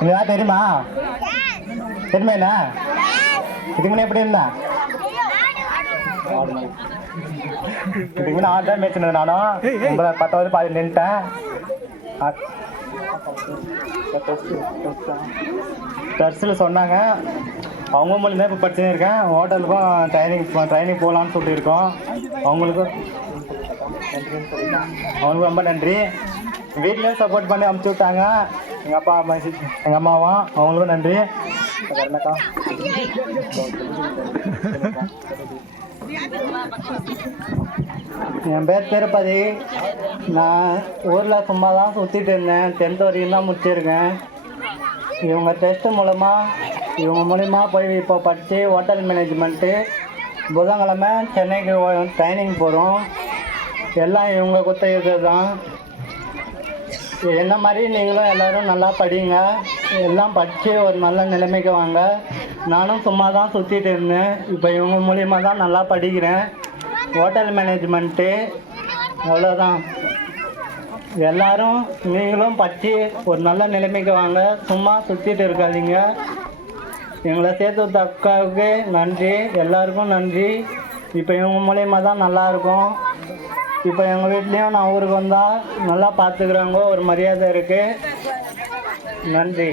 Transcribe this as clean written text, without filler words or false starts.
உங்களுக்கு தெரியுமா? தெரியுமா என்ன? இதுக்கு முன்னே எப்படி இருந்தா? இதுக்கு முன்னே 6 தான் மேய்ச்சினது. நானும் 10வது பாதி நின்ட்டேன். டர்ஸில் சொன்னாங்க, அவங்க மூலியமாக இப்போ படிச்சுன்னு இருக்கேன். ஹோட்டலுக்கும் ட்ரைனிங் போகலான்னு சொல்லியிருக்கோம். அவங்களுக்கும் ரொம்ப நன்றி. வீட்லேயும் சப்போர்ட் பண்ணி அமுச்சு விட்டாங்க எங்கள் அம்மாவும். அவங்களுக்கும் நன்றி. என் பேர் திருப்பதி. நான் ஊரில் சும்மா தான் சுற்றிட்டு இருந்தேன். 10th வரைக்கும் தான் முடிச்சிருக்கேன். இவங்க டெஸ்ட்டு மூலிமா போய் இப்போ படித்து ஹோட்டல் மேனேஜ்மெண்ட்டு புதன்கிழமை சென்னைக்கு ட்ரைனிங் போகிறோம். எல்லாம் இவங்க கொடுத்த இது தான். என்ன மாதிரி நீங்களும் எல்லோரும் நல்லா படிங்க. எல்லாம் படித்து ஒரு நல்ல நிலைமைக்கு வாங்க. நானும் சும்மா தான் சுற்றிட்டு இருந்தேன். இப்போ இவங்க மூலிமா தான் நல்லா படிக்கிறேன். ஹோட்டல் மேனேஜ்மெண்ட்டு அவ்வளோதான். எல்லோரும் நீங்களும் படித்து ஒரு நல்ல நிலைமைக்கு வாங்க. சும்மா சுற்றிட்டு இருக்காதீங்க. எங்களை சேர்த்து அக்காவுக்கு நன்றி, எல்லாருக்கும் நன்றி. இப்போ இவங்க மூலிமா தான் நல்லாயிருக்கும். இப்போ எங்கள் வீட்லேயும் நான் ஊருக்கு வந்தால் நல்லா பார்த்துக்குறாங்க. ஒரு மரியாதை இருக்குது. நன்றி.